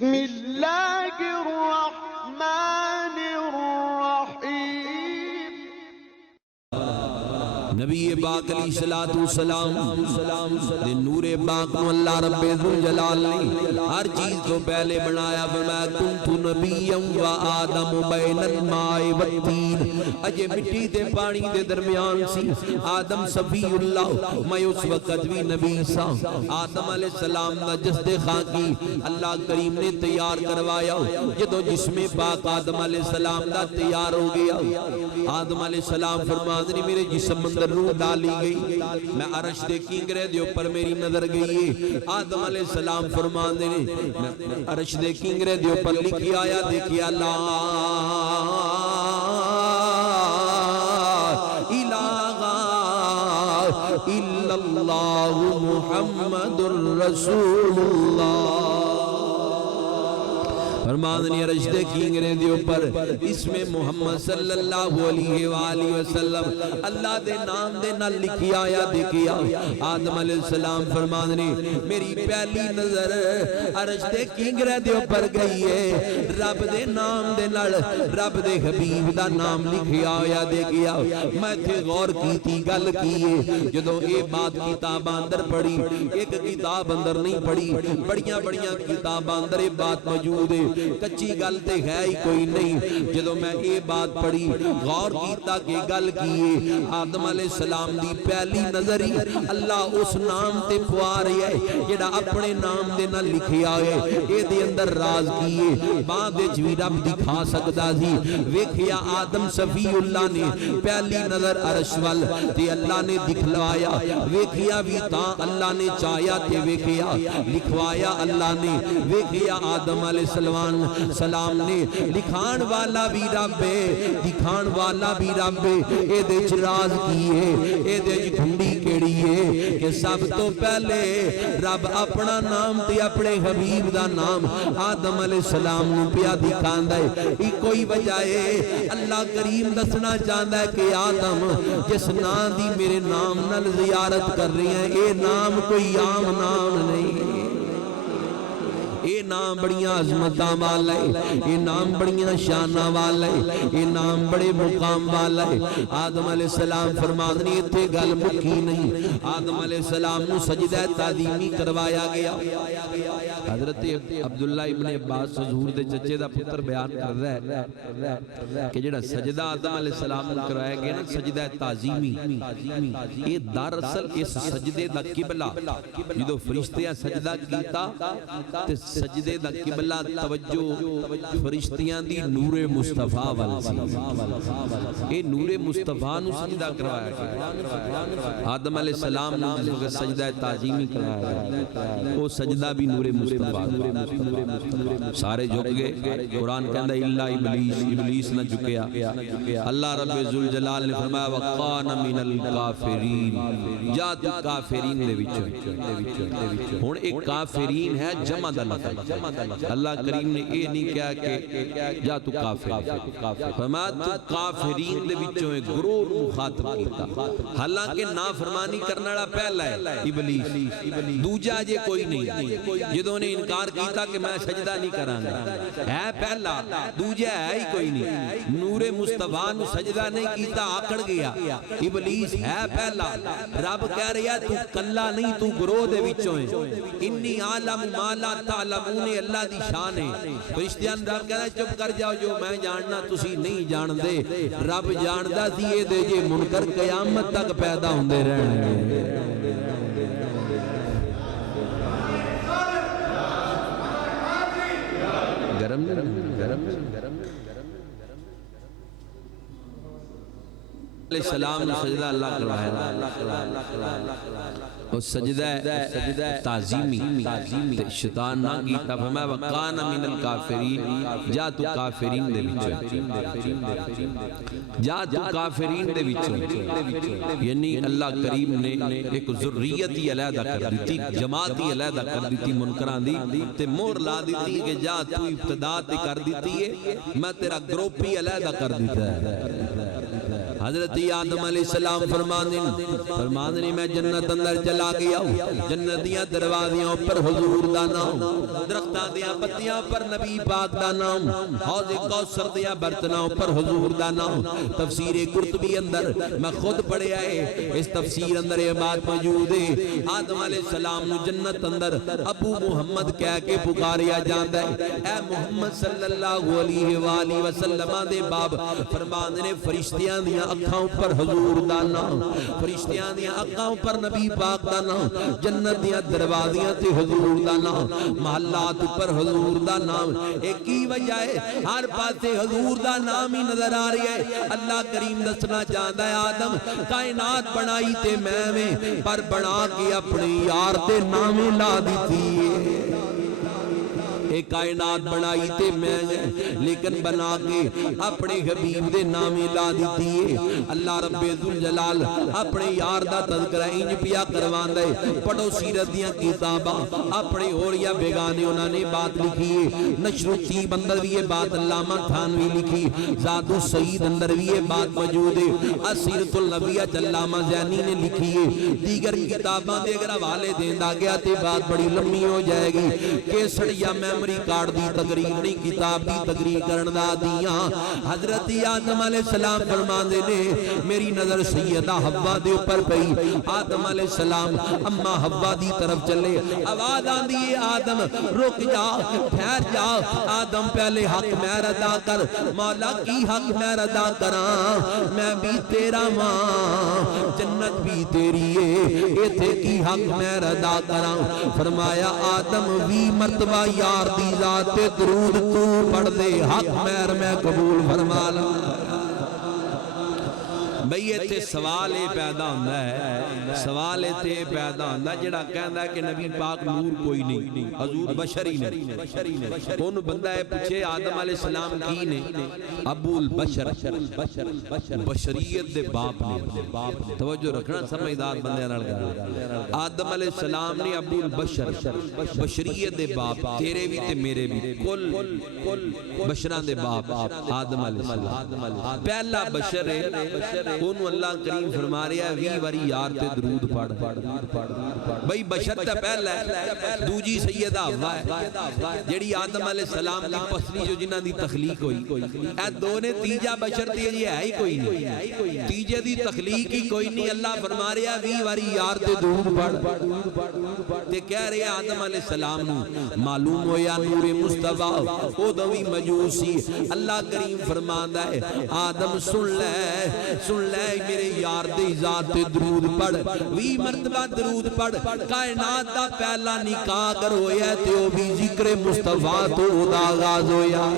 بسم اللہ الرحمن الرحیم۔ نبی پاک علیہ الصلوۃ والسلام دے نور پاک نو اللہ رب ذوالجلال نے ہر چیز تو پہلے بنایا، فرمایا کنت نبیا و آدم بین الماء والطین۔ اجے مٹی تے پانی دے درمیان سی آدم صفی اللہ، میں اس وقت بھی نبی سا۔ آدم علیہ السلام دا جسد خاکی اللہ کریم نے تیار کروایا۔ جدو جسم پاک آدم علیہ السلام دا تیار ہو گیا، آدم علیہ السلام فرماتے ہیں میرے جسم اندر روح ڈالی گئی، میں عرش دے کنگرے دے اوپر میری نظر گئی ہے۔ آدم علیہ السلام فرماتے ہیں میں عرش دے کنگرے دے اوپر لکھی آیا دیکھیا لا الہ الا اللہ محمد رسول اللہ۔ فرماندنی عرش دے کنگرے دے اوپر اسم محمد صلی اللہ علیہ وآلہ وسلم اللہ دے نام دے نال لکھی آیا دیکھیا۔ آدم علیہ السلام فرماندنی میری پہلی نظر عرش دے کنگرے دے اوپر گئی ہے، رب دے نام دے نال رب دے حبیب دا نام لکھی آیا دیکھیا۔ میں تھے غور کی تھی گل کیے، جدو اے بات کتاب اندر پڑھی، ایک کتاب اندر نہیں پڑھی، بڑیاں بڑیاں کتاب اندر یہ بات موجود ہے، کچی گل تے ہے ہی کوئی نہیں۔ جدو میں یہ بات پڑھی غور کیتا کہ گل کیے، آدم علیہ السلام دی پہلی نظر ہی اللہ اس نام تے پوا رہی ہے جڑا اپنے نام دے نہ لکھیا ہے۔ اے دے اندر راز کیے بعد وچ وی رب دکھا سکدا سی۔ ویکھیا آدم صفی اللہ نے پہلی نظر عرش ول تے اللہ نے دکھلایا، ویکھیا وی تاں اللہ نے چاہیا تے ویکھیا لکھوایا اللہ نے، ویکھیا آدم علیہ السلام نے لکھان والا بھی رب ہے، دکھان والا بھی رب ہے۔ اے دے راز کی ہے، اے دے گھنڈی کیڑی ہے کہ سب تو پہلے رب اپنا نام تے اپنے حبیب دا نام آدم علیہ السلام نو پیا دکھاندا ہے۔ ای کوئی وجہ ہے اللہ کریم دسنا چاہندا ہے کہ آدم جس نام دی میرے نام نال زیارت کر رہی ہیں، اے نام کوئی عام نام نہیں، اے نام بڑیاں عظمتاں والا ہے، اے نام بڑیاں شاناں والا ہے، اے نام بڑے مقام والا ہے۔ آدم علیہ السلام فرماندنی اتھے گل مکی نہیں، آدم علیہ السلام نو سجدہ تعظیمی کروایا گیا۔ حضرت عبداللہ ابن عباس حضور دے چچے دا پتر بیان کر رہا ہے کہ جڑا سجدہ آدم علیہ السلام نو کرایا گیا نا سجدہ تعظیمی، یہ دراصل اس سجدے دا قبلہ جدو فرشتیاں سجدہ کیتا تے سجدے دا قبلہ توجہ فرشتیاں دی نور مصطفیٰ والسی، اے نور مصطفیٰ نو سجدہ کروایا گیا۔ آدم علیہ السلام نے سجدہ تعظیمی کروایا، وہ سجدہ بھی نور مصطفیٰ، سارے جھک گئے۔ قرآن کہندہ اللہ ابلیس، ابلیس نہ جھکیا۔ اللہ رب ذوالجلال نے فرمایا وَقَانَ مِنَ الْكَافِرِينَ، جا تو کافرین دے وچوں۔ ہن ایک کافرین ہے جمع دا لفظ، اللہ کریم نے اے نہیں کہا کہ جا تو کافر، فرمایا تو کافرین دے وچوں ایک گروہ مخاطب کیتا، حالانکہ نافرمانی کرنے والا پہلا ہے ابلیس، دوجا جے کوئی نہیں، جدوں نے انکار کیتا کہ میں سجدہ نہیں کرانا ہے پہلا، دوجا ہے ہی کوئی نہیں، نور مصطفیٰ نو سجدہ نہیں کیتا آکڑ گیا، ابلیس ہے پہلا۔ رب کہہ رہا تو کلا نہیں، تو گروہ دے وچوں ہے، انی عالم ما لا تعلمون، اللہ دی شان ہے۔ فرشتیان رب کہہ رہا ہے چپ کر جاؤ، جو میں جاننا تسی نہیں جان دے، رب جاندا سی اے دے جے منکر قیامت تک پیدا ہوندے رہن گے۔ گرم علیہ السلام نے سجدہ اللہ کروایا، اور سجدہ تعظیمی شیطان نہ کیتا، فرمایا وَقَانَ مِنَ الْكَافِرِينَ، جا تو کافرین دے وچوں، جا تو کافرین دے وچوں، یعنی اللہ کریم نے ایک ذریتی علیحدہ کر دیتی، جماعتی علیحدہ کر دیتی منکران دی، تے مور لا دیتی کہ جا تو ابتدا تے کر دیتی ہے، میں تیرا گروپی علیحدہ کر دیتا ہے۔ حضرت آدم علیہ السلام فرماندے میں جنت اندر چلا گیا جنت دیاں دروازیاں پر حضور دا نام درختاں دیاں پتیاں پر نبی پاک دا نام حوض کوثر دیاں برتناں پر حضور دا نام تفسیر قرطبی اندر میں خود پڑھیا ہے اس تفسیر اندر یہ بات موجود ہے آدم علیہ السلام نو جنت اندر ابو محمد کہہ کے پکاریا جاندا ہے اے محمد صلی اللہ علیہ وآلہ وسلم دے باب فرماندے نے فرشتیاں دیاں اکھاں پر حضور دا نام فرشتیاں دیاں اکھاں پر نبی پاک دا نام جنت دیاں دروازیاں تے حضور دا نام محلات پر حضور دا نام ایک ہی وجہ ہے ہر پاسے حضور دا نام ہی نظر آ رہی ہے اللہ کریم دسنا چاہتا ہے آدم کائنات بنائی تے میں پر بنا کے اپنی یار تے نام لا دیتی ہے ایک کائنات بنائی تے میں لیکن بنا کے اپنے حبیب دے نامی لا دیتی ہے اللہ رب ذوالجلال اپنے یار دا تذکرہ انج پیا کروان دے پڑھو سیرت دیاں کتاباں اپنے اور یا بیگانے انہوں نے بات لکھی ہے نشر الطیب اندر بھی یہ بات علامہ تھانوی لکھی ذات السعید اندر بھی یہ بات موجود ہے اسیرت النبیہ علامہ زینی نے لکھی ہے دیگر کتاباں دے اگر حوالے دیندہ گیا تے بات بڑی لمبی ہو جائے گی کیسڑ یا میموری کارڈ دی تقریر نہیں کتاب دی تقریر کرنا دیاں حضرت آدم علیہ السلام فرماندے نے میری نظر سیدہ حوا دے اوپر پئی آدم علیہ السلام اما حوا دی طرف چلے آواز آندی ہے آدم رک جا ٹھہر جا آدم پہلے حق میں ادا کر مولا کی حق میں ادا کراں میں بھی تیرا ماں جنت بھی تیری ہے ایتھے کی حق میں ادا کراں فرمایا آدم بھی مرتبہ یار دی ذات درود تو پڑھ دے حق مہر میں قبول فرما لا بھئی ایتھے سوال اے پیدا ہوندہ ہے سوال ایتھے پیدا ہوندہ ہے جڑا کہندہ ہے کہ نبی پاک نور کوئی نہیں حضور بشری نہیں کون بندہ ہے پوچھے آدم علیہ السلام کی نے ابو البشر بشریت دے باپ نے توجہ رکھنا سمجھدار بندے نال گل آدم علیہ السلام نے ابو البشر بشریت دے باپ تیرے بھی تے میرے بھی کل بشران دے باپ آدم علیہ السلام پہلا بشر ہے انہوں اللہ کریم فرما رہا ہے وی واری یار تے درود پڑھ بھئی بشر تا پہلا ہے دوجی سیدہ حوا ہے جیڑی آدم علیہ السلام کی پسلی جو جنہ دی تخلیق ہوئی اے دونے تیجا بشر تے یہ ہے ہی کوئی نہیں تیجے دی تخلیق ہی کوئی نہیں اللہ فرما رہا ہے وی واری یار تے درود پڑھ تے کہہ رہے آدم علیہ السلام معلوم ہو یا نور مصطفیٰ او دوی مجوسی اللہ کریم فرماندہ ہے آدم سن لے میرے یار دی ذات درود پڑھ وی مرتبہ درود پڑھ کائنات دا پہلا نکاح کر ہویا تے او بھی ذکر مصطفیٰ تو دا آغاز ہویا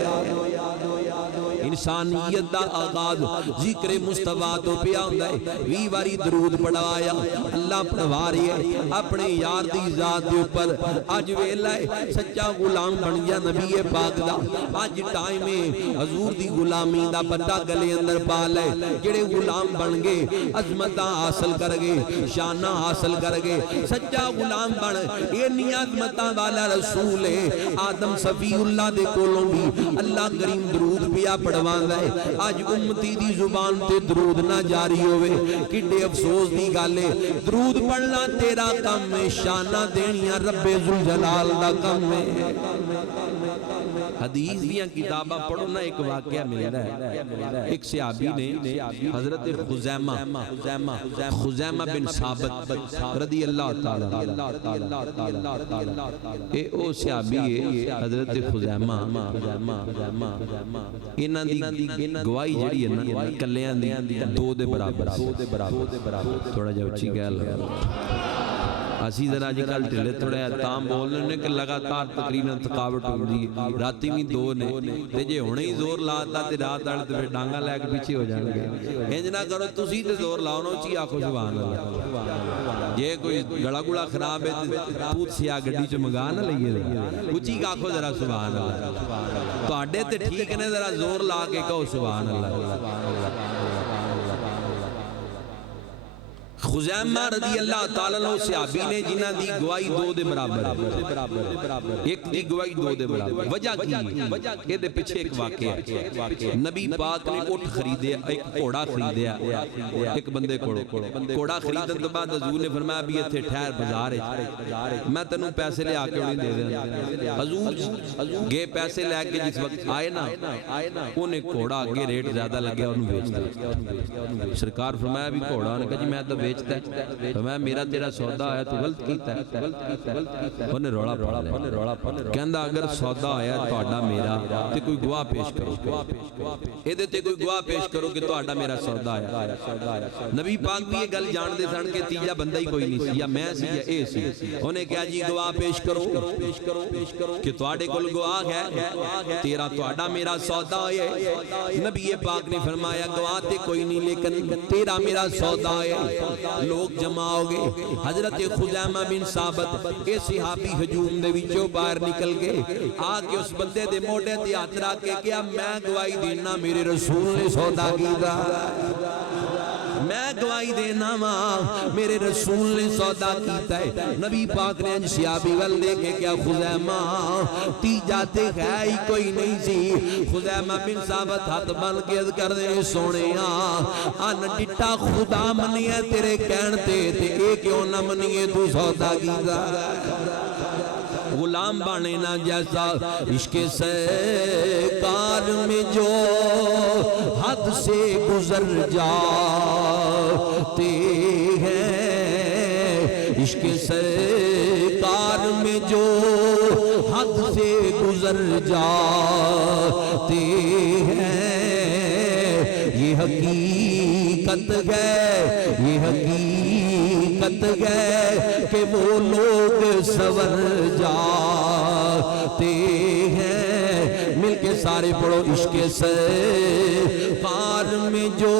انسانیت دا آغاز ذکر مصطفیٰ تو پیا ہوندہ ہے وی واری درود پڑھوایا اللہ پڑھوا رہی ہے اپنے یار دی ذات دے اوپر آج ویلا ہے سچا غلام بن گیا نبی پاک دا آج ٹائم ہے حضور دی غلامی دا پتہ گلے اندر پا لے جڑے غلام بن گئے عظمتاں حاصل کر گئے شانہ حاصل کر گئے سچا غلام بن یہ نہیں عظمتاں والا رسول ہے آدم صفی اللہ دے کولوں بھی اللہ کریم درود پیا پڑھواندہ ہے آج امتی دی زبان تے درود نہ جاری ہوئے کڈے افسوس دی گالے درود پڑھنا تیرا کم ہے شانہ دینیاں رب ذوالجلال دا کم ہے حدیث دیاں کتابہ پڑھو نا ایک واقعہ مل رہا ہے ایک صحابی نے حضرت خزیمہ بن ثابت رضی اللہ تعالی اے او صحابی ہے حضرت خزیمہ انہاں دی گواہی جڑی ہے نا کلیاں دی دو دے برابر تھوڑا جا اچھی گل اسی ذرا جی کل ٹھلے تھوڑے تام بولنے کہ لگاتار تقریباً تھکاوٹ ہوندی راتی بھی دو نے تے جے ہونے ہی زور لاتا تے رات والے تے پھر ڈانگا لے کے پیچھے ہو جان گے انج نہ کرو تسی تے زور لاؤ نا چی آکھو سبحان اللہ یہ کوئی گڑا گڑا خراب ہے تے پوت سیا گڈی چ منگا نہ لئیے اچھی آکھو ذرا سبحان اللہ تواڈے تے ٹھیک نے ذرا زور لا کے کہو سبحان اللہ خزیمہ رضی اللہ تعالیٰ عنہ صحابی نے جنہ دی گواہی 2 دے برابر ہے، ایک دی گواہی 2 دے برابر. وجہ کی ہے دے پیچھے ایک واقعہ ہے. نبی پاک نے اٹھ خریدے، ایک گھوڑا خریدیا ایک بندے گھوڑا خریدن تو بعد حضور نے فرمایا بھی ایتھے ٹھہر بازار ہے، میں تینوں پیسے لے آ کے انہیں دے دینا. حضور گئے پیسے لے کے جس وقت آئے نا انہیں گھوڑا آگے ریٹ زیادہ لگیا انہوں بیچ دیا. سرکار فرمایا بھی گھوڑا نے کہا جی میں تو بیچتا ہے، فرمایا میرا تیرا سودا ہے تو غلط کیتا ہے. انہیں روڑا پڑا کہندا اگر سودا آیا تہاڈا میرا تے کوئی گواہ پیش کرو، ایدے تے کوئی گواہ پیش کرو کہ تہاڈا میرا سودا آیا. نبی پاک بھی یہ گل جان دے سن کہ تیجا بندہ ہی کوئی نہیں سی، یا میں سی یا اے سی. انہیں کہا جی گواہ پیش کرو کہ تہاڈے کول گواہ ہے تیرا تہاڈا میرا سودا ہے. نبی پاک نے فرمایا گواہ تے کوئی نہیں لیکن تیرا میرا سودا ہے. لوگ جمع ہو گئے. حضرت خزیمہ بن ثابت اے صحابی ہجوم دے وچوں باہر نکل گئے، آ کے اس بندے دے موڑے تے ہاتھ رکھ کے کہا میں گواہی دینا میرے رسول نے سودا کیتا، میں گواہی دینا ماں میرے رسول نے سودا کیتا ہے. نبی پاک نے انج صحابی ول دے کے کیا خزیمہ تیجا تے ہے ہی کوئی نہیں سی. خزیمہ بن ثابت ہاتھ بن کے عرض کر دے سونے ان ڈٹا خدا منیے تیرے کہن تے اے کیوں نہ منیے تو سودا کیتا. غلام بانے نہ جیسا عشق سرکار میں جو حد سے گزر جاتے ہیں، عشق سرکار میں جو حد سے گزر جاتے ہیں، یہ حقیقت ہے، یہ حقیقت ہے کہ وہ لوگ سور جاتے ہیں. مل کے سارے پڑھو عشق سرکار میں جو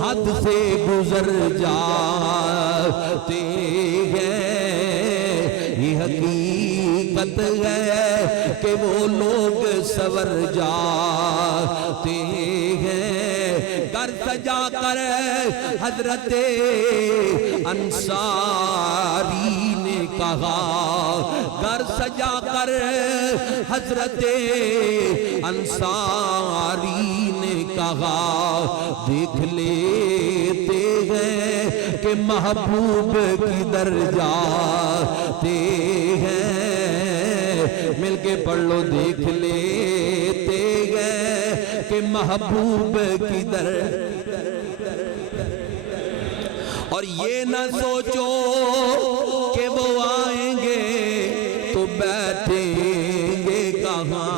حد سے گزر جاتے ہیں، یہ حقیقت ہے کہ وہ لوگ سور جاتے ہیں. کر سجا کر حضرت انصاری نے کہا، گھر سجا کر حضرت انصاری نے کہا، دیکھ لیتے ہیں کہ محبوب کدھر جاتے ہیں. مل کے پڑھ لو دیکھ لیتے ہیں کہ محبوب کدھر. اور یہ نہ سوچو کہ وہ آئیں گے تو بیٹھیں گے کہاں.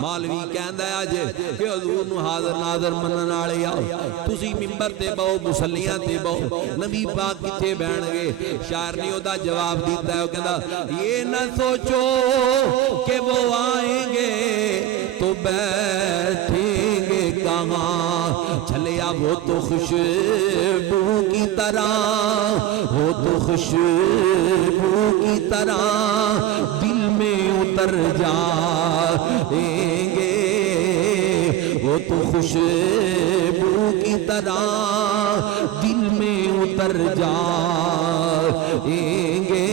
مالوی کہندا ہے اج کہ حضور نو حاضر ناظر منن والے آؤ، تسی منبر تے بہو مصلیاں تے بہو، نبی پاک کتے بہن گے. شاعر نے اودا جواب دیتا ہے، وہ کہندا یہ نہ سوچو کہ وہ آئیں گے تو بیٹھیں گے کہاں. چلیا وہ تو خوشبو کی طرح، وہ تو خوشبو کی طرح دل میں اتر جائیں گے. وہ تو خوشبو کی طرح دل میں اتر جائیں گے.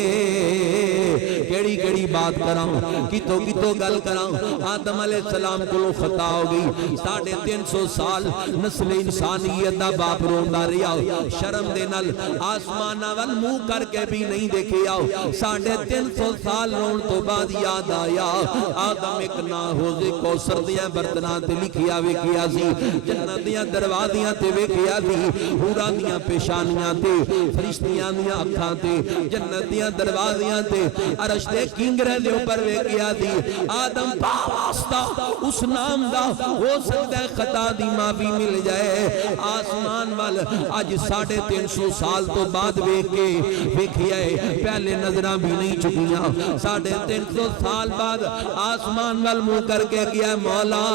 کیڑی کیڑی بات کراؤں، کتوں کتوں گل کراؤں. آدم علیہ السلام کو خطا ہو گئی، 350 سال نسل انسانیت دا باپ روندا رہیا، شرم دے نال آسمان ول منہ کر کے بھی نہیں دیکھیا. 350 سال رون تو بعد یاد آیا آدم ایک نہ حوض کوثر دیاں برتناں تے لکھیا ویکھیا سی، جنت دیاں دروازیاں تے ویکھیا سی، حوراں دیاں پیشانیاں تے فرشتیاں دیاں اکھاں تے جنت دیاں دروازیاں تے عرش دے کنگرے دے اوپر ویکھیا دی. آدم واسطہ اس نام دا ہو سکتا ہے خطا دی معافی مل جائے. آسمان وال اج 350 سال تو بعد ویکھ کے ویکھیا ہے، پہلے نظراں بھی نہیں چکیاں. 350 سال بعد آسمان وال منہ کر کے کیا مولا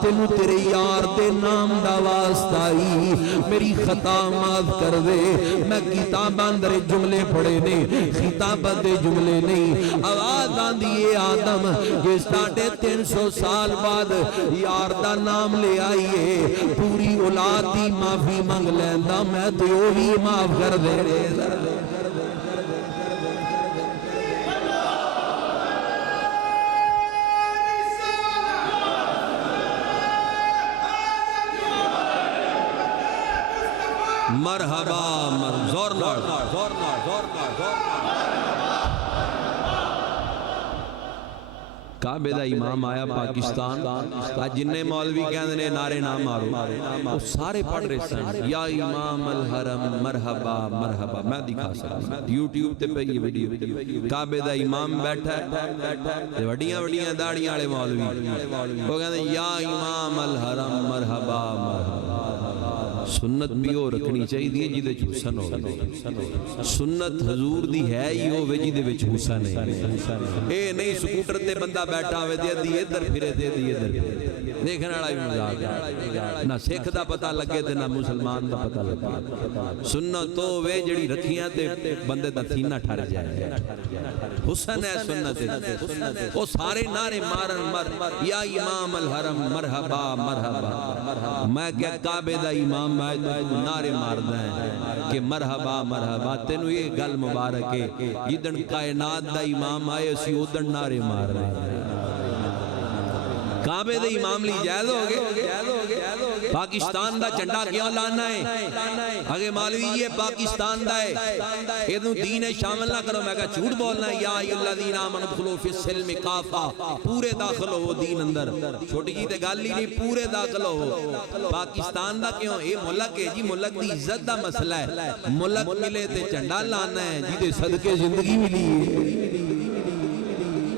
تینوں تیرے یار دے نام دا واسطہ ہی میری خطا معاف کر دے. میں کتاباں اندر جملے پڑھے نے، خطاباں دے جملے نکلے نہیں آواز آندی ہے آدم یہ 350 سال بعد یار دا نام لے آئیے پوری اولاد دی معافی منگ لیندا میں تے او بھی معاف کر دے مرحبا زورنا کعبے دا امام آیا پاکستان جننے مولوی کہندے نے نعرے نہ مارو وہ سارے پڑھ رہے سن یا امام الحرم مرحبا مرحبا میں دکھا سکتا یوٹیوب تے پہ یہ ویڈیو کعبے دا امام بیٹھا ہے وڈیاں وڈیاں داڑیاں والے مولوی وہ کہندے یا امام الحرم مرحبا مرحبا سنت بھی ہو رکھنی چاہیے دی جی دے حسن ہو سنت حضور دی ہے ہی ہوے جی دے وچ حسن ہے اے نہیں سکوٹر تے بندہ بیٹھا ہوئے دے دی ادھر پھرے دے دی ادھر دیکھنے والا بھی مزاق ہے نہ سکھ دا پتہ لگے تے نہ مسلمان دا پتہ لگے سنت تو وے جڑی رکھیاں تے بندے دا سینہ ٹھر جائے حسن ہے سنت وہ سارے نعرے مارن مر یا امام الحرم مرحبا مرحبا میں کیا کعبے دا امام نعرے مارنا ہے کہ مرحبا مرحبا تینوں یہ گل مبارک ہے جدن کائنات دا امام آئے اسی ادن نعرے مار رہے ہیں کعبے دے امام لی جائز ہو گئے پاکستان دا جھنڈا کیوں لانا ہے اگر مولوی یہ پاکستان دا ہے ادھوں دین شامل نہ کرو میں کہا جھوٹ بولنا ہے یا ایھا الذین آمنوا ادخلوا فی السلم کافہ پورے داخل ہو دین اندر چھوٹی جی تے گل ہی نہیں پورے داخل ہو پاکستان دا کیوں یہ ملک ہے جی ملک دی عزت دا مسئلہ ہے ملک ملے تے جھنڈا لانا ہے جی دے صدقے زندگی ملی ہے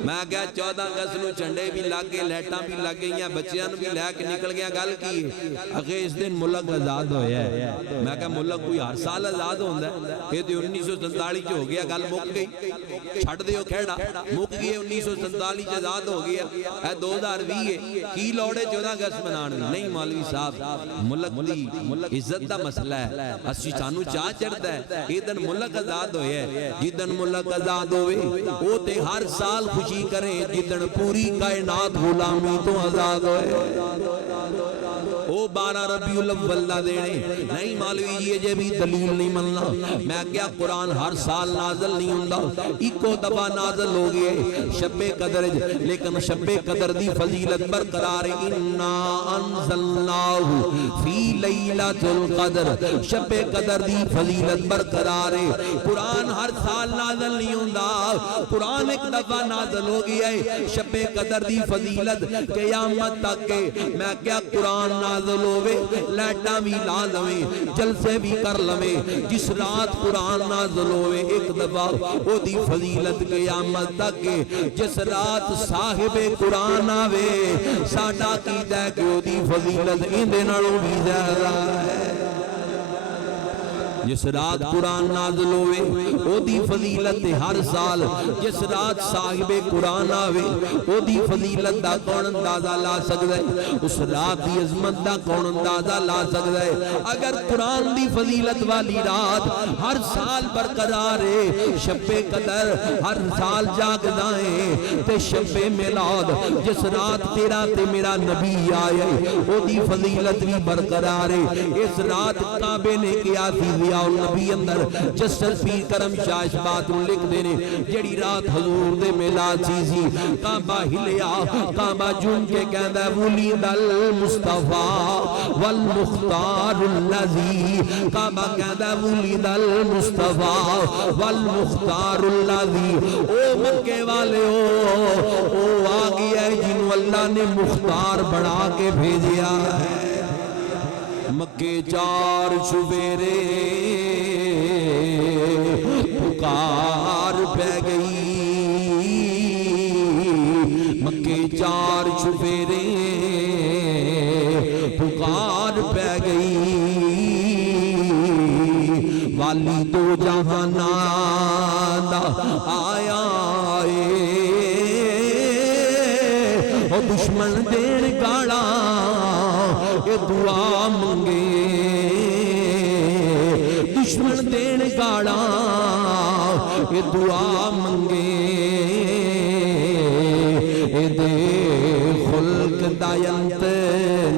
میں کہا 14 اگست نو جھنڈے بھی لگ گئے لائٹاں بھی لگ گئیاں بچیاں نو بھی لے کے نکل گیا گل کی اگر اس دن ملک آزاد ہویا ہے میں کہا ملک کوئی ہر سال آزاد ہوندا ہے یہ تو 1947 چ ہو گیا گل مک گئی چھڈ دیو کھیڑا مک گئی 1947 چ آزاد ہو گیا اے 2020 ہے کی لوڑ ہے 14 اگست منان دی نہیں مولوی صاحب ملک دی عزت دا مسئلہ ہے اسی سانو چاہ چڑھدا ہے یہ دن ملک آزاد ہویا ہے جدن ملک آزاد ہوئے او تے ہر سال خوشی کریں جدن پوری کائنات غلامی تو آزاد ہوئے او 12 ربیع الاول دا دینے نہیں مولوی جی یہ بھی دلیل نہیں ملنا میں کیا قرآن ہر سال نازل نہیں ہوندا ایکو دفعہ نازل ہو گئے شب قدر لیکن شب قدر دی فضیلت برقرار انا انزلناہ فی لیلۃ القدر شب قدر دی فضیلت برقرار ہے قرآن ہر سال نازل نہیں ہوندا قرآن ایک دفعہ نازل ہو گیا ہے شب قدر دی فضیلت قیامت تک میں کیا قرآن نازل ہوئے لیٹا بھی لا دویں جلسے بھی کر لویں جس رات قرآن نازل ہوئے ایک دفعہ او دی فضیلت قیامت تک جس رات صاحب قرآن آوے ساڈا عقیدہ ہے کہ او دی فضیلت ایندے نالوں بھی زیادہ ہے جس رات قرآن نازل ہوئے او دی فضیلت ہر سال جس رات صاحب قرآن آوے او دی فضیلت دا کون اندازہ لا سکتا ہے اس رات دی عظمت دا کون اندازہ لا سکتا ہے اگر قرآن دی فضیلت والی رات ہر سال برقرار ہے شب قدر ہر سال جاگ دائیں تے شب میلاد جس رات تیرا تے میرا نبی آئے او دی فضیلت بھی برقرار ہے اس رات کعبے نے کیا تھی نبی اندر جسد پیر کرم شاہ اس بات رو لکھ دینے جڑی رات حضور دے میلاد چیزی کعبہ ہلیا کعبہ جن کے کہندہ ہے ولید المصطفیٰ والمختار اللذی کعبہ کہندہ ہے ولید المصطفیٰ والمختار اللذی او مکے والے او آگئی ہے جنہوں اللہ نے مختار بڑھا کے بھیجیا ہے مکے 4 چوبیرے پکار پہ گئی مکے 4 چوبیرے پکار پہ گئی والی دو جہانا دا آیا او دشمن دیر گاڑا یہ دعا منگے دشمن دین گاڑا اے دعا منگے اے دے خلق دائنت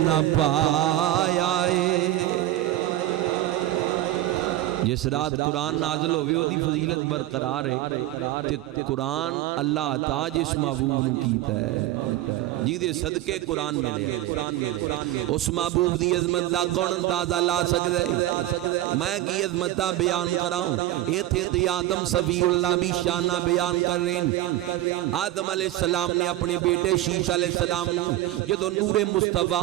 نہ پایا جس رات قرآن نازل ہوئے وہ دی فضیلت برقرار ہے قرآن اللہ عطا جس محبوب نے کیتا ہے جی دے صدقے قرآن ملے اس محبوب دی عظمت دا کون اندازہ لا سکتا ہے میں کی عظمتہ بیان کراؤں یہ تھے دی آدم صفی اللہ بھی شانہ بیان کر رہے ہیں آدم علیہ السلام نے اپنے بیٹے شیش علیہ السلام جدو نور مصطفیٰ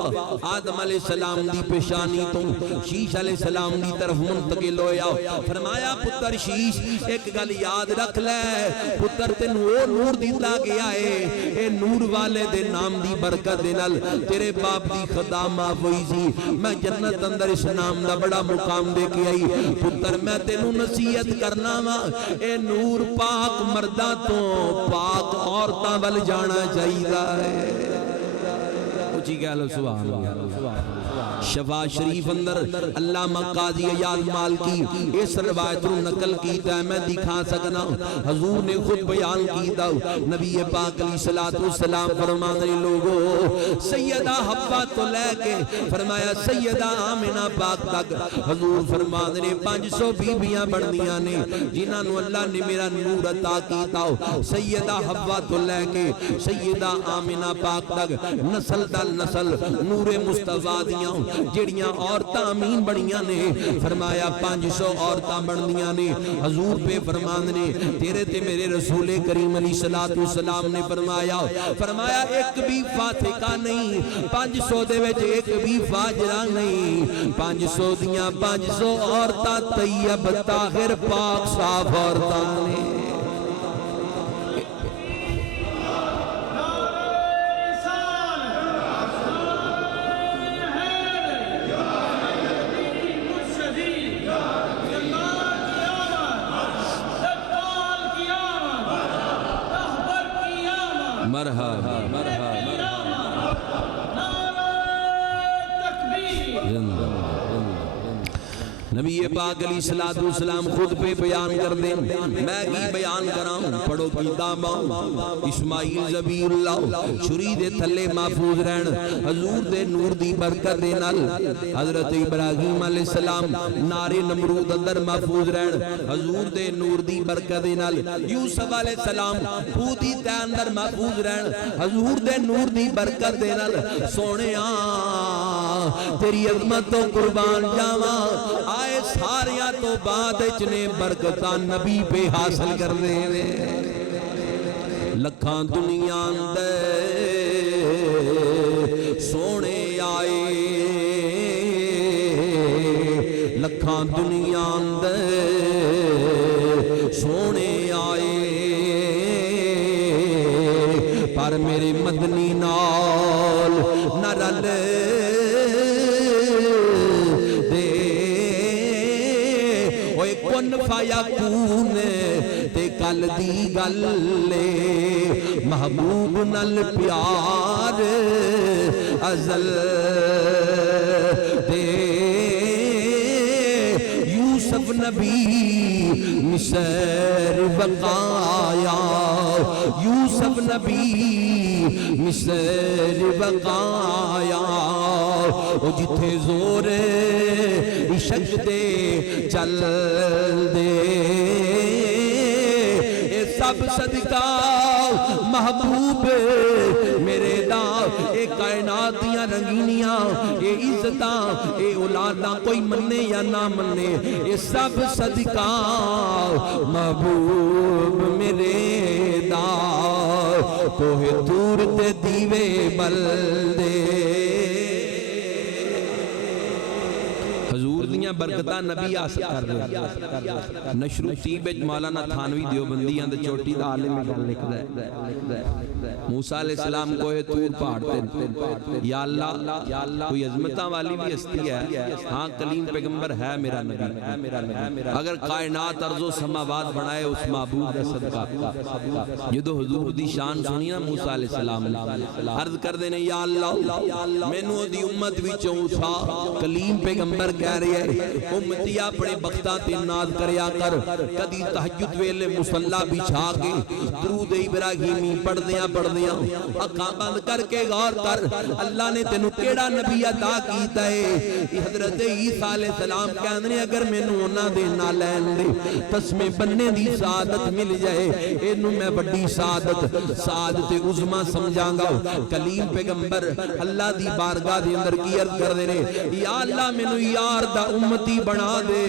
آدم علیہ السلام دی پیشانی تو شیش علیہ السلام دی طرف منتقل ہویا فرمایا پتر شیش ایک گل یاد رکھ لے پتر تین وہ نور دیتا گیا ہے اے نور والے دے نام دی برکت دے نال تیرے باپ دی خطا معاف ہوئی سی میں جنت اندر اس نام دا بڑا مقام دے کے آئی پتر میں تینوں نصیحت کرنا وا اے نور پاک مردہ تو پاک عورتاں ول جانا چاہیے اچھی کہہ لو سبحان اللہ شفا شریف اندر علامہ قاضی عیاض مالکی اس روایت کو نقل کیتا ہے میں دکھا سکنا حضور نے خود بیان کیتا نبی پاک علیہ الصلوۃ والسلام فرماتے لوگوں سیدہ حوا تو لے کے فرمایا سیدہ آمنہ پاک تک حضور فرماتے نے 500 بیبیاں بڑھنیاں نے جنہاں نو اللہ نے میرا نور عطا کیتا سیدہ حوا تو لے کے سیدہ آمنہ پاک تک نسل در نسل نور مصطفیٰ دیاں جڑیاں عورتاں امین بڑیاں نے فرمایا 500 عورتاں بڑھنیاں نے حضور پہ فرمان نے تیرے تے میرے رسول کریم علیہ الصلوۃ والسلام نے فرمایا ایک بھی فاتحہ نہیں 500 دے وچ ایک بھی فاجرہ نہیں 500 دیاں 500 عورتاں طیب طاہر پاک صاف عورتاں نے مرحبا نبی پاک علیہ الصلوۃ والسلام خود پہ بیان کر دیں میں کی بیان کراؤں پڑھو کتاب اسماعیل ذبیح اللہ چھری دے تھلے محفوظ رہن حضور دے نور دی برکت دے نال حضرت ابراہیم علیہ السلام نارے نمرود اندر محفوظ رہن حضور دے نور دی برکت دے نال یوسف علیہ السلام خودی تے اندر محفوظ رہن حضور دے نور دی برکت دے نال سونیا تیری عظمت تو قربان جاواں آئے ساریاں تو بعد اچنے برکتاں نبی پہ حاصل کر دے لکھاں دنیا اندے سونے آئے لکھاں دنیا اندے سونے آئے پر میرے مدنی نال نہ رل کن فیکون تے کل دی گلے محبوب نل پیار ازل دے یوسف نبی مصر بقایا یوسف نبی مصر بقایا او جتھے زور عشق دے چل دے اے سب صدقہ محبوب میرے دا اے کائنات دیاں رنگینیاں اے عزتاں اے اولاداں کوئی مننے یا نہ مننے اے سب صدقہ محبوب میرے دا کوہ دور تے دیوے بل دے برکتہ نبی حاصل کر دے نشر الطیب مولانا تھانوی دیوبندیاں دے چوٹی دا عالم میں گل لکھ دے موسیٰ علیہ السلام کوہ طور پہاڑتے یا اللہ کوئی عظمتاں والی بھی ہستی ہے ہاں کلیم پیغمبر ہے میرا نبی اگر کائنات ارض و سماوات بنائے اس معبود دا صدقہ جدو حضور دی شان سنی نا موسیٰ علیہ السلام عرض کر دینے یا اللہ میں نو دی امت بھی چونسا کلیم پیغمبر کہہ رہی ہے امتی اپنے بختاں تے ناز کریا کر کدی تہجد ویلے مصلا بچھا کے درود ابراہیمی پڑھدیاں اکھاں بند کر کے غور کر اللہ نے تینوں کیڑا نبی عطا کیتا ہے حضرت عیسیٰ علیہ السلام کہندے اگر مینوں انہاں دے نال لین دے تسمے بننے دی سعادت مل جائے اینوں میں بڑی سعادت عظما سمجھاں گا کلیم پیغمبر اللہ دی بارگاہ دے اندر کی عرض کردے نے یا اللہ مینوں یار دا امتی بنا دے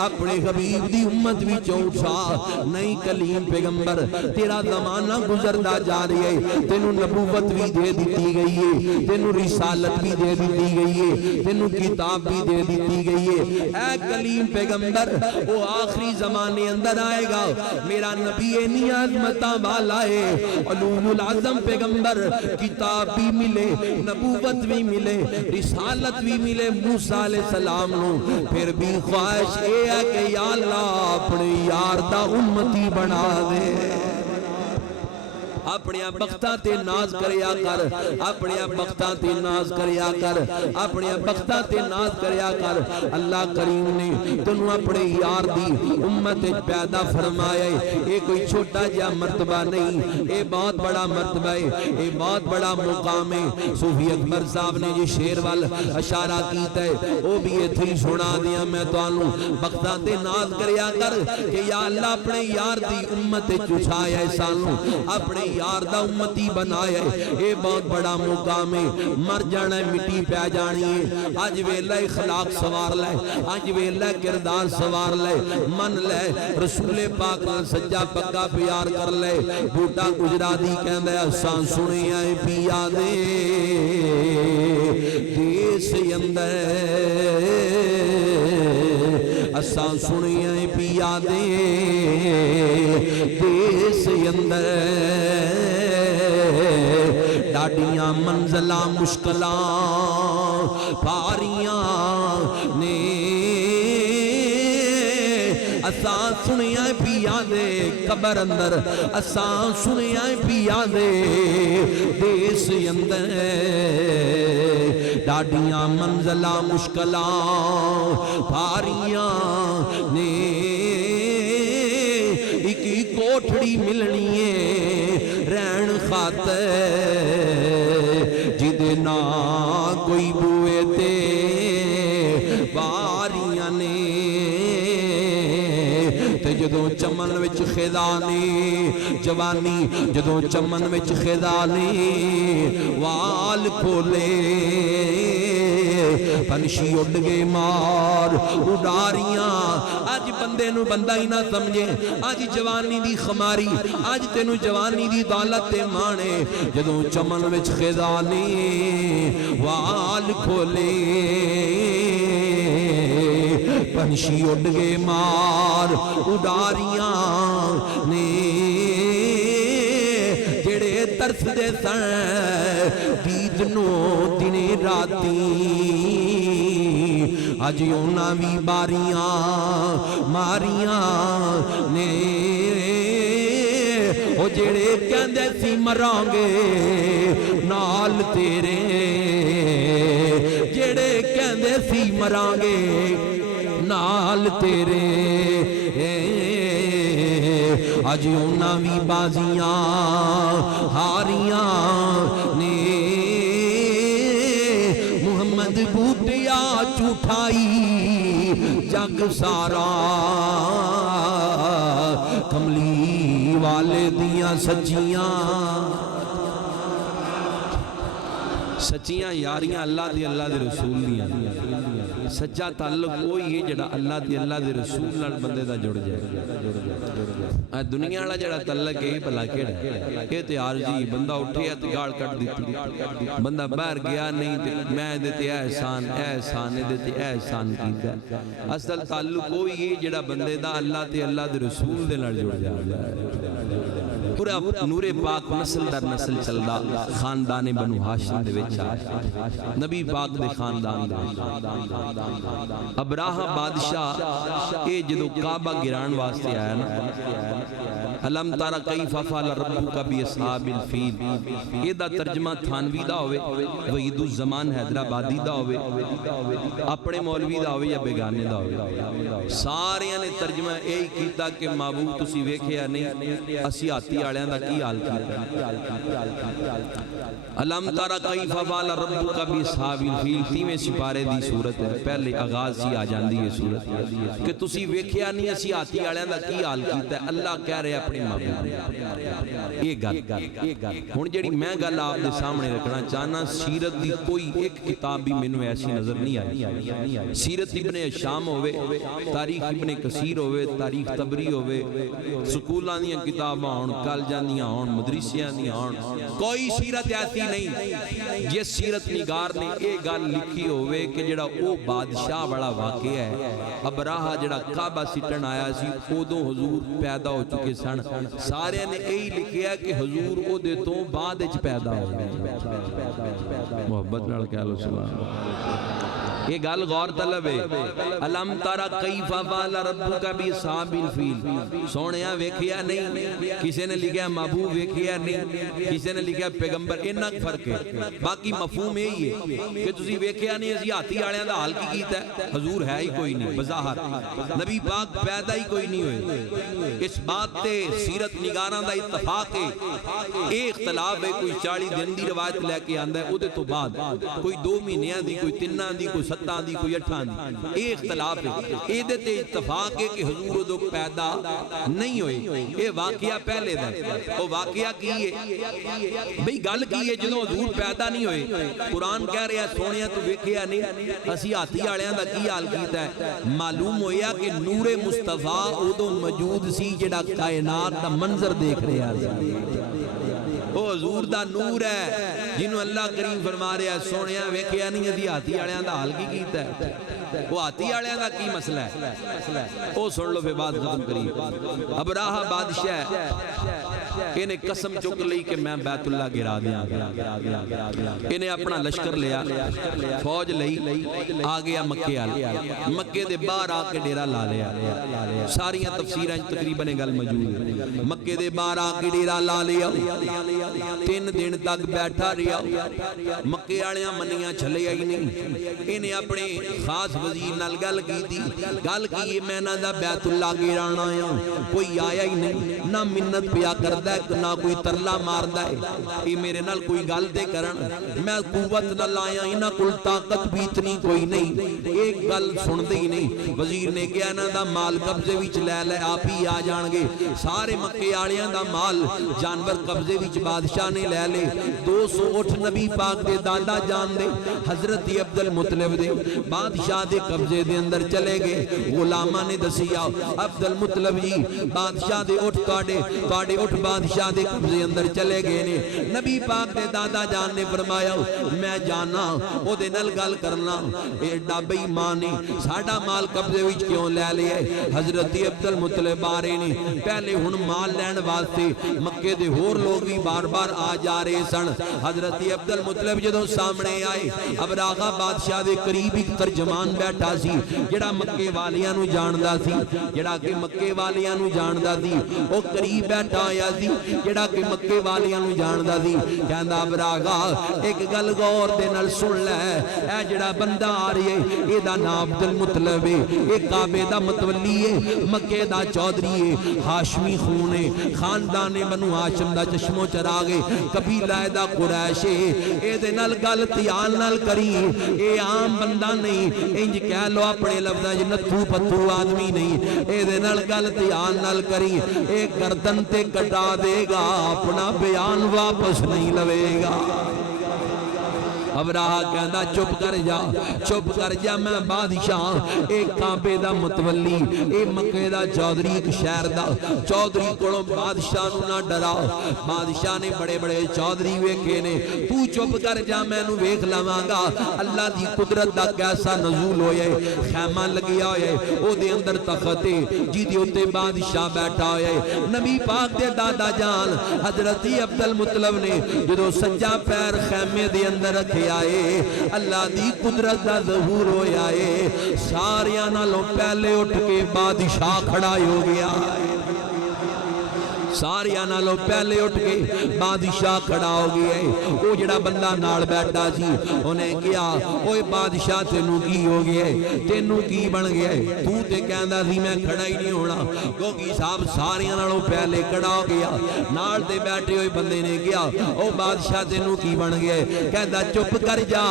اپنے حبیب دی امت وچوں اٹھا نہیں کلیم پیغمبر تیرا زمانہ گزردا جا رہی ہے تینوں نبوت بھی دے دیتی گئی ہے تینوں رسالت بھی دے دیتی گئی ہے تینوں کتاب بھی دے دیتی گئی ہے اے کلیم پیغمبر وہ آخری زمانے اندر آئے گا میرا نبی انی عظمتاں والا ہے علوم العظم پیغمبر کتاب بھی ملے نبوت بھی ملے رسالت بھی ملے موسیٰ علیہ السلام نو پھر بھی خواہش اے ہے کہ یا اللہ اپنے یار دا امتی بنا دے اپنے بختاں تے ناز کریا کر اپنے بختاں تے ناز کریا کر اپنے بختاں تے ناز کریا کر اللہ کریم نے تنوں اپنے یار دی امت پیدا فرمایا ہے یہ کوئی چھوٹا جا مرتبہ نہیں یہ بہت بڑا مرتبہ ہے یہ بہت بڑا مقام ہے صوفی اکبر صاحب نے یہ شعر وال اشارہ کیتا ہے وہ بھی یہ تھی سنا دیا میں تانوں بختاں تے ناز کریا کر کہ یا اللہ اپنے یار دی امت چچھایا ہے سانوں اپنے یار دا امتی بنایا ہے اے بہت بڑا مقام ہے مر جانا ہے مٹی پہ جانی ہے آج ویلہ اخلاق سوار لے آج ویلہ کردار سوار لے من لے رسول پاک سجا پکا پیار کر لے بوٹا گجرادی کہندے اساں سنے آئے پیا دے دیس اندر اساں سنے آئے پیا دے دیس اندر ڈاڈیاں منزلاں مشکلاں پاریاں نے اساں سنیاں پیا دے قبر اندر اساں سنیاں پیا دے دیس اندر ڈاڈیاں منزلاں مشکلاں پاریاں نے ایک کوٹھڑی ملنی ہے رہن خاطر جدے نا کوئی بوئے تے باریاں نے تے جدوں چمن وچ خیدانی جوانی جدوں چمن وچ خیدانی وال کھولے پنشی اڑ گئے مار اڈاریاں آج بندے نو بندہ ہی نہ سمجھے آج جوانی دی خماری آج تینو جوانی دی دولت تے مانے جدوں چمن وچ خیدانی وال کھولے پنشی اڑ گئے مار اڈاریاں نے جڑے ترس دے سن دید نو دنے راتی آج اونا بھی باریاں ماریاں نے او جڑے کہندے سی مرانگے نال تیرے جڑے کہندے سی مرانگے نال تیرے آج اونا بھی بازیاں ہاریاں نے محمد بوٹیا چوٹھائی جگ سارا کملی والے دیاں سچیاں سچیاں یاریاں اللہ دے رسول دیاں سچا تعلق کوئی ہے جڑا اللہ دے رسول نال بندے دا جڑ جائے دنیا والا جڑا تعلق ہے بھلا کیڑا ہے یہ تے عارضی بندہ اٹھیا تے گال کٹ دتی بندہ باہر گیا نہیں تے میں دے تے احسان دے تے احسان کیتا اصل تعلق کوئی ہے جڑا بندے دا اللہ دے رسول دے نال جڑ جائے پورا نور پاک نسل در نسل چلدا خاندان بنو ہاشم دے وچ نبی پاک دے خاندان دے ابراہ بادشاہ اے جدو کعبہ گران واسطے آیا نا الم تر کیف فعل ربک باصحاب الفیل، یہ دا ترجمہ تھانوی دا ہوئے، وحید الزمان حیدرآبادی دا ہوئے، اپنے مولوی دا ہوئے یا بیگانے دا ہوئے، سارے نے ترجمہ یہی کیتا کہ معبود تسی ویکھیا نہیں اسی ہاتھی آلیاں دا کی حال کیتا۔ الم تر کیف فعل ربک باصحاب الفیل 30ویں سپارے دی صورت ہے، پہلے آغاز سی آ جاندی ہے صورت کہ تسی ویکھیا نہیں اسی ہاتھی آلیاں دا کی حال کیتا ہے۔ اللہ کہہ رہے اپنے معبود یہ گل ہن جڑی میں گل آپ دے سامنے رکھنا چاہنا، سیرت دی کوئی ایک کتاب بھی مینوں ایسی نظر نہیں آئی۔ سیرت ابن ہشام ہوئے، تاریخ ابن کثیر ہوئے، تاریخ طبری ہوئے، سکولاں دیاں کتاباں ہون، کالجاں دیاں ہون، مدرسیاں دیاں ہون، کوئی سیرت ایسی نہیں جس سیرت نگار نے یہ گل لکھی ہوئے کہ جڑا او بادشاہ بڑا واقعہ ہے، ابراہا جڑا کعبہ سٹن آیا سی ادوں حضور پیدا ہو چکے سن، سارے نے یہی لکھیا کہ حضور او دے تو بعد وچ پیدا ہوئے۔ محبت نال کہہ لو سبحان اللہ۔ یہ گل غور طلب ہے۔ الم تر کیف فعل ربک باصحاب الفیل، سونیا ویکھیا نہیں، کسی نے لکھیا محبوب ویکھیا نہیں، کسی نے لکھیا پیغمبر، انہاں فرق ہے، باقی مفہوم یہی ہے کہ تسی ویکھیا نہیں اسی ہاتھی والیاں دا حال کی کیتا ہے، حضور ہے ہی کوئی نہیں، بظاہر نبی پاک پیدا ہی کوئی نہیں ہوئے۔ اس بات تے سیرت نگاراں دا اتفاق ہے، ایک اختلاف ہے، کوئی 40 دن دی روایت لے کے آندا ہے اودے تو بعد، کوئی 2 مہینیاں دی، کوئی 3 دی، کوئی 7 دی، کوئی 8 دی، یہ اختلاف ہے۔ ایدے تے اتفاق ہے کہ حضور ادو پیدا نہیں ہوئے، یہ واقعہ پہلے دا وہ واقعہ کی ہے بھئی گل کی ہے جدوں حضور پیدا نہیں ہوئے، قرآن کہہ رہا ہے سونیا تو ویکھیا نہیں اسی ہاتھی والیاں دا کی حال کیتا ہے، معلوم ہویا کہ نور مصطفیٰ ادو موجود سی جڑا کائنات دا منظر دیکھ رہا ہے، وہ حضور دا نور ہے جنہوں اللہ کریم فرما رہا ہے سونیا ویکھیا نہیں اسی ہاتھی والیاں دا حال کی کیتا ہے، وہ ہاتھی والیاں دا کی مسئلہ ہے، وہ سن لو پھر بات ختم کری۔ ابراہا بادشاہ انہیں قسم چک لئی کہ میں بیت اللہ گرا دیا، انہیں اپنا لشکر لیا، فوج لئی، آ گیا مکے آلے، مکے دے باہر آ کے ڈیرہ لا لیا، ساریاں تفسیریں تقریباً گل موجود ہے، مکے دے باہر آ کے ڈیرہ لا لیا، 3 دن تک بیٹھا رہا، مکے آلیاں منیاں چھلے آئی نہیں، انہیں اپنے خاص وزیر نال گل کی تھی، گل کی میں نہ دا بیت اللہ گرانا آیا، کوئی آیا ہی نہیں، نہ منت پیا کردہ ہے، نہ کوئی ترلا ماردہ ہے، یہ میرے نال کوئی گل دے کرن، میں قوت نہ لایا ہی نہ کل طاقت بھی اتنی کوئی نہیں، ایک گل سن دے ہی نہیں، وزیر نے کہا نہ دا مال قبضے وچ لے لے آپ ہی آ جانگے، سارے مکے آلیاں دا مال جانور قبضے وچ بادشاہ نے لے لے، 200 اٹھ نبی پاک دے دادا جان دے حضرت عبد المطلب دے بادشاہ دے قبضے دے اندر چلے گئے، غلامہ نے دسیا عبد المطلب جی بادشاہ دے اٹھ تواڈے اٹھ بادشاہ دے قبضے اندر چلے گئے نے، نبی پاک دے دادا جان نے فرمایا میں جانا او دے نال گل کرنا، ایڈا بے ایمان نے ساڈا مال قبضے وچ کیوں لے لیا؟ حضرت عبد المطلب بارے نے پہلے ہن مال لین واسطے مکے دے ہور لوگ بھی بار بار آ جا رہے سن، حضرت عبد المطلب جدوں سامنے آئے ابراہا بادشاہ دے قریب ایک ترجمان بیٹھا سی جڑا مکے والیاں نو جاندا سی، جڑا کہ مکے والیاں نو جاندا سی، او قریب بیٹھا آیا سی جڑا کہ مکے والیاں نو جاندا سی، کہندا ابراہا ایک گل غور دے نال سن لے، اے جڑا بندہ آ رہی ہے اے دا نام عبد المطلب ہے، اے کعبے دا متولی ہے، مکے دا چودھری ہے، ہاشمی خون ہے، خاندان بنو ہاشم دا چشمو چراغ ہے، قبیلہ دا قریش ہے، اے دے نال گل تیان نال کری، اے عام بندہ نہیں، انج کہہ لو اپنے لفظاں وچ نتھو پتھو آدمی نہیں، اے دے نال گل تیان نال کری، اے گردن تے کٹا دے گا اپنا بیان واپس نہیں لوے گا۔ ابراہا کہندا چپ کر جا میں بادشاہ ایک کعبے دا متولی اے مکے دا چودھری ایک شہر دا چودھری کولوں بادشاہ نو نہ ڈرا، بادشاہ نے بڑے بڑے چودھری ویکھے نے، تو چپ کر جا میں نو ویکھ لواں گا اللہ دی قدرت دا کیسا نزول ہویا ہے، خیمہ لگیا ہویا ہے او دے اندر تخت ہے جی دے اوتے بادشاہ بیٹھا ہویا ہے، نبی پاک دے دادا جان حضرت عبد المطلب نے جدوں سجا پیر خیمے دے اندر رکھے آئے اللہ دی قدرت دا ظہور ہویا ہے، ساریاں نالوں پہلے اٹھ کے بادشاہ کھڑا ہو گیا، ساریاں نالوں پہلے اٹھ کے بادشاہ کھڑا ہو گیا ہے. وہ جڑا بندہ نال بیٹھا سی انہیں کیا اوے بادشاہ تینوں کی ہو گیا ہے, تینوں کی بن گیا ہے؟ تو تے کہندا سی میں کھڑا ہی نہیں ہونا. گوگی صاحب ساریاں نالوں پہلے کھڑا ہو گیا. نال دے بیٹھے ہوئے بندے نے کیا او بادشاہ تینوں کی بن گیا ہے؟ کہندا چپ کر جا,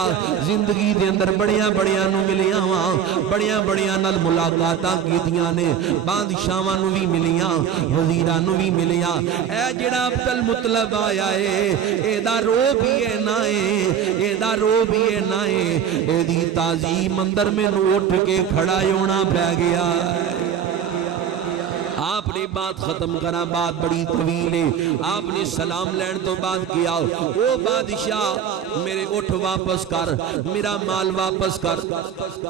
زندگی دے اندر بڑیاں بڑیاں نو ملیاں واں, بڑیاں بڑیاں نال ملاقاتاں کیتیاں نے, بادشاہاں نو بھی ملیاں, وزیراں نو بھی ملیاں. اے جڑا عبد المطلب آیا ہے اے دا رو بھی اے نہ اے, اے دا رو بھی اے نہ اے, اے دی تعظیم اندر میں نو اٹھ کے کھڑا ہونا پہ گیا. آپ نے بات ختم کرا, بات بڑی طویل ہے. آپ نے سلام لین تو بات کیا او بادشاہ میرے اٹھ واپس کر, میرا مال واپس کر.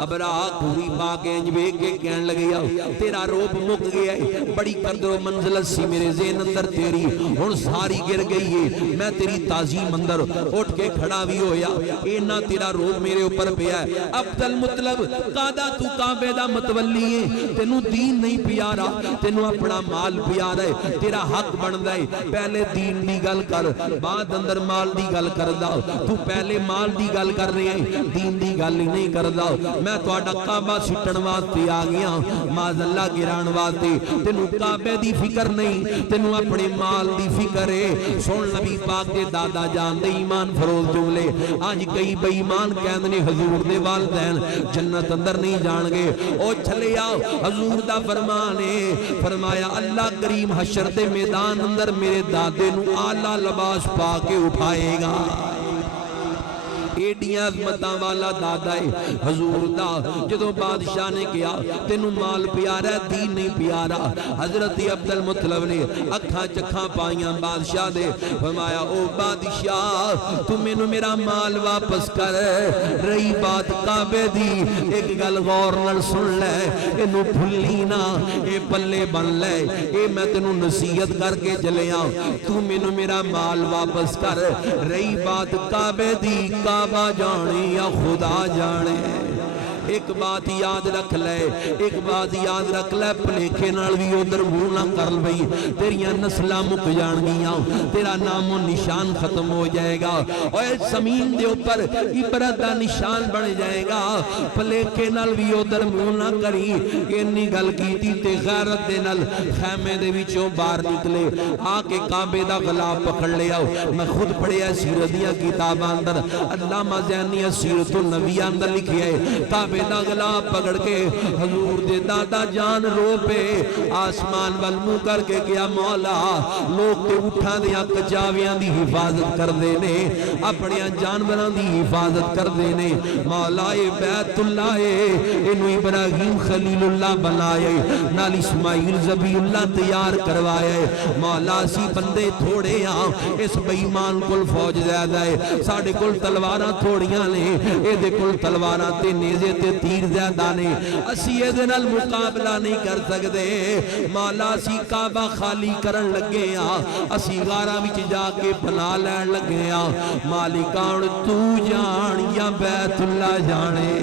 ابراہ پوری پا کے انجوے کے کہن لگیا تیرا روب مک گیا ہے, بڑی قدر و منزلت سی میرے ذہن اندر تیری ہن ساری گر گئی ہے. میں تیری تعظیم اندر اٹھ کے کھڑا بھی ہویا, اینا تیرا روب میرے اوپر پیا ہے. عبد المطلب قادہ تو کعبے دا متولی ہے, تینوں دین نہیں پیارا, تینوں اپنا مال پیارا ہے, تیرا حق بندا ہے. پہلے دین دی گل کر, بعد اندر مال دی گل کردا. تو پہلے مال دی گل کر رہے ہیں, دین دی گل ہی نہیں کردا. میں تہاڈا کعبہ سٹن واسطے آ گیا, معاذ اللہ گران واسطے. تینوں کعبے دی فکر نہیں, تینوں اپنے مال دی فکر ہے. سن نبی پاک دے دادا جان دے ایمان فروز جملے. اج کئی بے ایمان کہندے نے حضور دے والدین جنت اندر نہیں جان گے. او چلیا حضور دا فرمان ہے, فرمایا اللہ کریم حشر دے میدان اندر میرے دادے نو اعلیٰ لباس پا کے اٹھائے گا. ایڈیاں عظمتاں والا دادا ہے حضور دا. جدوں بادشاہ نے کیا تینوں مال پیارا ہے, دین نہیں پیارا, حضرت عبد المطلب نے اکھاں چکھاں پائیاں بادشاہ دے. فرمایا او بادشاہ تو مینوں میرا مال واپس کر. رہی بات کعبے دی, ایک گل غور نال سن لے, اینوں بھلی نہ, اے پلے بن لے. اے میں تینوں نصیحت کر کے چلیا, تو مینوں میرا مال واپس کر. رہی بات کعبے دی, کعبہ جانے یا خدا جانے. ایک بات یاد رکھ لے, ایک بات یاد رکھ لے, پلیکھے نال بھی ادھر منہ نہ کر بھئی, تیریاں نسلاں مک جان گیاں, تیرا نام و نشان ختم ہو جائے گا, اور زمین دے اوپر عبرت دا نشان بن جائے گا. پلیکھے نال بھی ادھر منہ نہ کری. اینی گل کیتی تے غیرت دے نال خیمے دے وچوں باہر نکلے, آ کے کعبے دا غلاف پکڑ لیا. میں خود پڑھیا سیرت دیاں کتاباں اندر, علامہ زینی سیرت النبی اندر لکھیا ہے, کعبے دا غلاف پکڑ کے حضور دے دادا جان رو پے, آسمان وال منہ کر کے کیا مولا لوگ تے اٹھاں دیاں کچاویاں دی حفاظت کر دے نے, اپنیاں جانوراں دی حفاظت کر دے نے. مولا اے بیت اللہ اے, اینو ابراہیم خلیل اللہ بنائے, نال اسماعیل ذبی اللہ تیار کروائے. مولا سی بندے تھوڑے ہاں, اس بے ایمان کول فوج زیادہ ہے, ساڈے کول تلواراں تھوڑیاں نے, اے دے کول تلواراں تے نیزے تے تیر زیادہ نے, اسی اے دے نال مقابلہ نہیں کر سکدے. مولا سی کعبہ خالی کرن لگے ہاں, اسی غاراں وچ جا کے پناہ لین لگے ہاں. مالکان تو جان یا بیت اللہ جانے.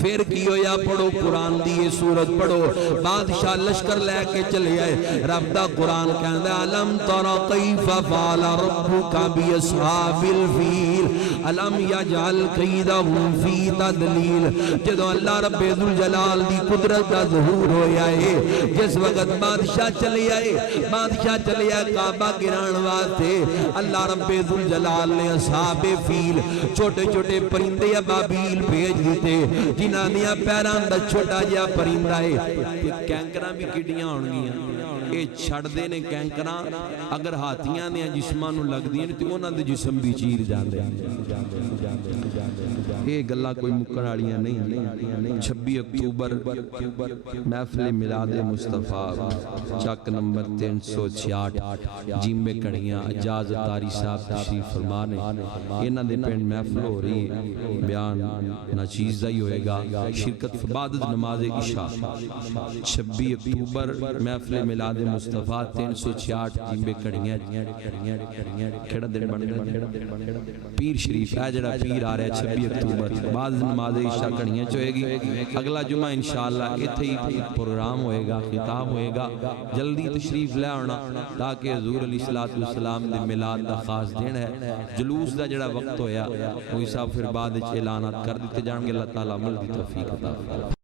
پھر کی ہویا, پڑھو قرآن دی یہ سورت پڑھو. بادشاہ لشکر لے کے چلے آئے, رب دا قرآن کہندے علم تر کیف فعل ربک باصحاب الفیل علم یجعل کیدہم فی تدلیل. جدوں اللہ رب ذوالجلال دی قدرت دا ظہور ہویا ہے, جس وقت بادشاہ چلے آئے, بادشاہ چلے آئے کعبہ گران واسطے, اللہ رب ذوالجلال نے اصحاب فیل چھوٹے چھوٹے پرندے ابابیل بھیج دیتے, جنہاں دیاں پیراں دا چھوٹا جہا پرندہ ہے. کینکراں بھی کڈیاں ہون گیاں, اے چھڑ دے نے کینکراں, اگر ہاتھیاں دیاں جسماں نوں لگدیاں تے انہاں دے جسم بھی چیر جاندے. یہ گلاں کوئی مکن والیاں نہیں. 26 اکتوبر محفل میلاد مصطفیٰ چک نمبر 366 جیمے کڑیاں اجاز تاری صاحب تشریف فرما نے. انہاں دے پنڈ محفل ہو رہی ہے, بیان ناچیز دا ہی ہوئے گا. شرکت بعد نماز عشاء 26 اکتوبر محفل میلاد مصطفیٰ 366 جیمبے کڑیاں کھڑا دن بن پیر شریف ہے جڑا پیر آ رہا ہے 26 اکتوبر بعد نماز عشاء کڑیاں چوئے گی اگلا جمعہ انشاءاللہ اتھے ہی پروگرام ہوئے گا خطاب ہوئے گا جلدی تشریف لے آنا تاکہ حضور علیہ السلام دے میلاد دا خاص دن ہے جلوس دا جڑا وقت ہویا وہ حساب پھر بعد اعلانات کر دیتے جان گے اللہ تعالیٰ عمل دی توفیق عطا فرمائے